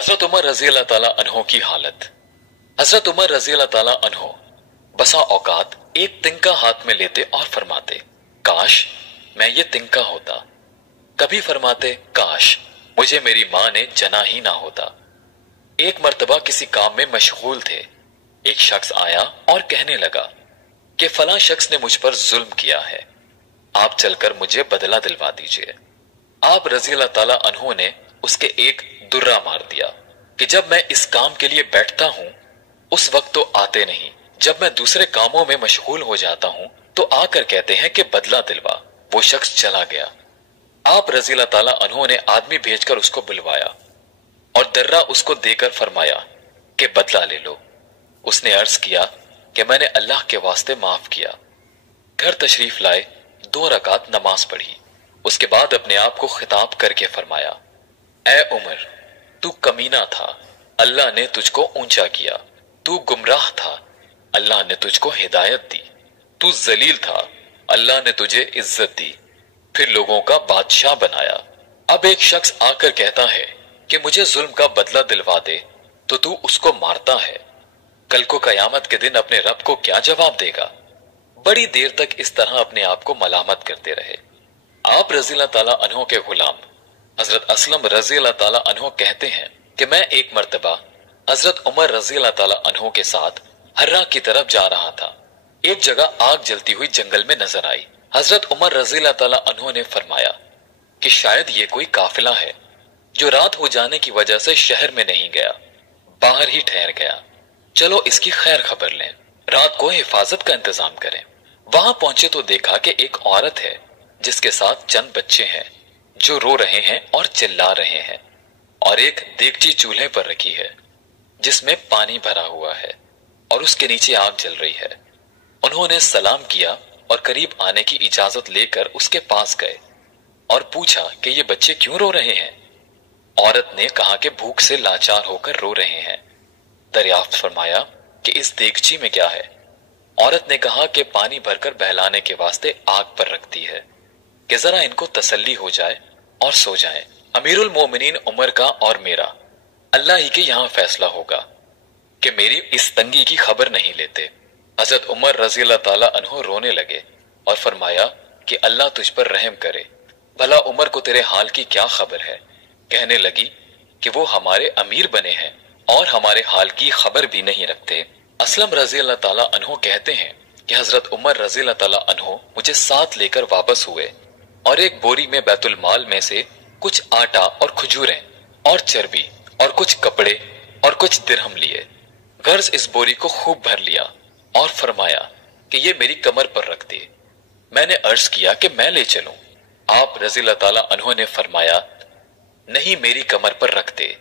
हजरत उमर रजी अल्लाह ताला अन्हो की हालत। हजरत उमर रजी अल्लाह ताला अन्हो बसा औकात एक तिनका हाथ में लेते और फरमाते, काश मैं ये तिनका होता। कभी फरमाते, काश मुझे मेरी मां ने जना ही ना होता। एक मर्तबा किसी काम में मशगूल थे, एक शख्स आया और कहने लगा कि फलां शख्स ने मुझ पर जुल्म किया है, आप चलकर मुझे बदला दिलवा दीजिए। आप रजी अल्लाह ताला अन्हो ने उसके एक दुर्रा मार दिया कि जब मैं इस काम के लिए बैठता हूं उस वक्त तो आते नहीं, जब मैं दूसरे कामों में मशगूल हो जाता हूं तो आकर कहते हैं कि बदला दिलवा। वो शख्स चला गया। आप रजी अल्लाह ताला अन्हो ने आदमी भेजकर उसको बुलवाया और दर्रा उसको देकर फरमाया कि बदला ले लो। उसने अर्ज किया कि मैंने अल्लाह के वास्ते माफ किया। घर तशरीफ लाए, 2 रकात नमाज पढ़ी। उसके बाद अपने आप को खिताब करके फरमाया, ए उमर, तू कमीना था, अल्लाह ने तुझको ऊंचा किया। तू गुमराह था, अल्लाह ने तुझको हिदायत दी। तू जलील था, अल्लाह ने तुझे इज्जत दी, फिर लोगों का बादशाह बनाया। अब एक शख्स आकर कहता है कि मुझे जुल्म का बदला दिलवा दे, तो तू उसको मारता है। कल को कयामत के दिन अपने रब को क्या जवाब देगा? बड़ी देर तक इस तरह अपने आप को मलामत करते रहे। आप रज़ी अल्लाह ताला अन्हो के गुलाम हजरत असलम रज़ी अल्लाह ताला अन्हो कहते हैं कि मैं एक मर्तबा हजरत उमर रज़ी अल्लाह ताला अन्हो के साथ हर्रा की तरफ जा रहा था। एक जगह आग जलती हुई जंगल में नजर आई। हजरत उमर रज़ी अल्लाह ताला अन्हो ने फरमाया कि शायद ये कोई काफिला है जो रात हो जाने की वजह से शहर में नहीं गया, बाहर ही ठहर गया। चलो इसकी खैर खबर लें, रात को हिफाजत का इंतजाम करें। वहां पहुंचे तो देखा कि एक औरत है जिसके साथ चंद बच्चे हैं जो रो रहे हैं और चिल्ला रहे हैं, और एक देगची चूल्हे पर रखी है जिसमें पानी भरा हुआ है और उसके नीचे आग जल रही है। उन्होंने सलाम किया और करीब आने की इजाजत लेकर उसके पास गए और पूछा कि ये बच्चे क्यों रो रहे हैं। औरत ने कहा कि भूख से लाचार होकर रो रहे हैं। दरियाफ्त फरमाया कि इस देगची में क्या है। औरत ने कहा कि पानी भरकर बहलाने के वास्ते आग पर रखती है कि जरा इनको तसल्ली हो जाए और सो जाएं। अमीरुल मोमिनीन उमर का और मेरा अल्लाह ही के यहाँ फैसला होगा कि मेरी इस तंगी की खबर नहीं लेते। हजरत उमर रजी अल्लाह ताला अन्हो रोने लगे और फरमाया कि अल्लाह तुझ पर रहम करे, भला उमर को तेरे हाल की क्या खबर है। कहने लगी कि वो हमारे अमीर बने हैं और हमारे हाल की खबर भी नहीं रखते। असलम रजी अल्लाह ताला अन्हो कहते हैं कि हजरत उमर रजी अल्लाह ताला अन्हो मुझे साथ लेकर वापस हुए और एक बोरी में बैतुल माल में से कुछ आटा और खजूरें और चर्बी और कुछ कपड़े और कुछ दिरहम लिए। गर्ज इस बोरी को खूब भर लिया और फरमाया कि ये मेरी कमर पर रख दे। मैंने अर्ज किया कि मैं ले चलूं। आप रजी अल्लाह ताला अन्हो ने फरमाया, नहीं, मेरी कमर पर रख दे।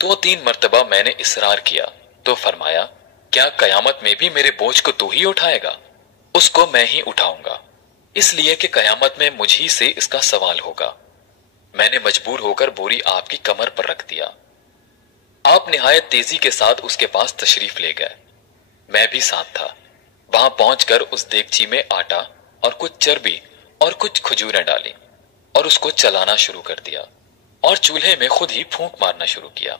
2-3 मर्तबा मैंने इसरार किया तो फरमाया, क्या कयामत में भी मेरे बोझ को तू ही उठाएगा? उसको मैं ही उठाऊंगा, इसलिए कि कयामत में मुझ ही से इसका सवाल होगा। मैंने मजबूर होकर बोरी आपकी कमर पर रख दिया। आप निहायत तेजी के साथ उसके पास तशरीफ ले गए। मैं भी साथ था। वहां पहुंचकर उस देगची में आटा और कुछ चर्बी और कुछ खजूरें डाली और उसको चलाना शुरू कर दिया और चूल्हे में खुद ही फूंक मारना शुरू किया।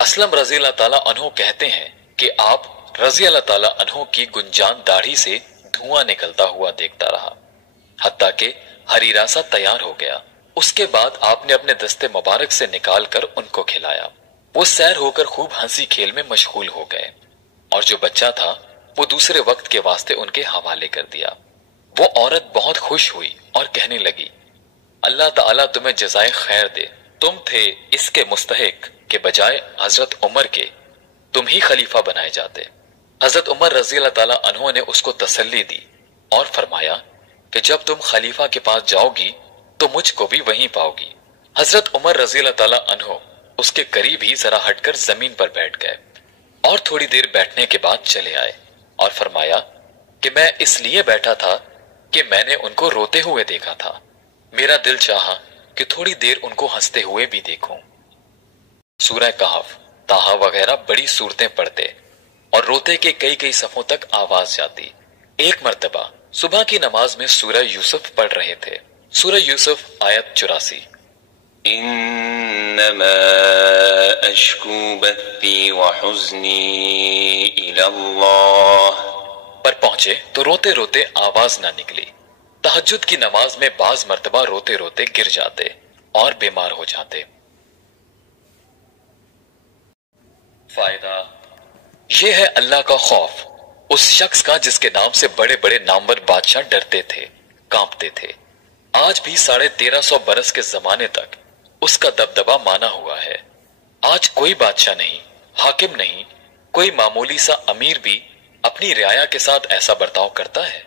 असलम रजी अल्लाह ताला अन्हो कहते हैं कि आप रजी अल्लाह ताला अन्हो की गुंजान दाढ़ी से धुआं निकलता हुआ देखता रहा, हत्ता कि हरीरा सा तैयार हो गया। उसके बाद आपने अपने दस्ते मुबारक से निकाल कर उनको खिलाया। वो सैर होकर खूब हंसी खेल में मशगूल हो गए और जो बच्चा था वो दूसरे वक्त के वास्ते उनके हवाले कर दिया। वो औरत बहुत खुश हुई और कहने लगी, अल्लाह ताला तुम्हें जज़ाए खैर दे, तुम थे इसके मुस्तहिक के बजाय हजरत उमर के तुम ही खलीफा बनाए जाते। हजरत उमर रजी अल्लाह ताला अन्हो ने उसको तसल्ली दी और फरमाया कि जब तुम खलीफा के पास जाओगी तो मुझको भी वहीं पाओगी। हजरत उमर रजी अल्लाह ताला अन्हो उसके करीब ही जरा हटकर जमीन पर बैठ गए और थोड़ी देर बैठने के बाद चले आए और फरमाया कि मैं इसलिए बैठा था कि मैंने उनको रोते हुए देखा था। मेरा दिल चाहा कि थोड़ी देर उनको हंसते हुए भी देखूं। सूरह कहफ, ताहा वगैरह बड़ी सूरतें पढ़ते और रोते के कई कई सफों तक आवाज जाती। एक मर्तबा सुबह की नमाज में सूरह यूसुफ पढ़ रहे थे। सूरह यूसुफ आयत 84। انما اشکو بثی وحزنی الی اللہ، پر پہنچے تو روتے روتے آواز نہ نکلی۔ تہجد کی نماز میں بعض مرتبہ روتے روتے گر جاتے اور بیمار ہو جاتے۔ فائدہ یہ ہے اللہ کا خوف اس شخص کا جس کے نام سے بڑے بڑے نامور بادشاہ ڈرتے تھے، کانپتے تھے۔ آج بھی 1350 برس کے زمانے تک اس کا دبدبہ مانا ہوا ہے۔ آج کوئی بادشاہ نہیں، حاکم نہیں، کوئی معمولی سا امیر بھی اپنی رعایا کے ساتھ ایسا برتاؤ کرتا ہے؟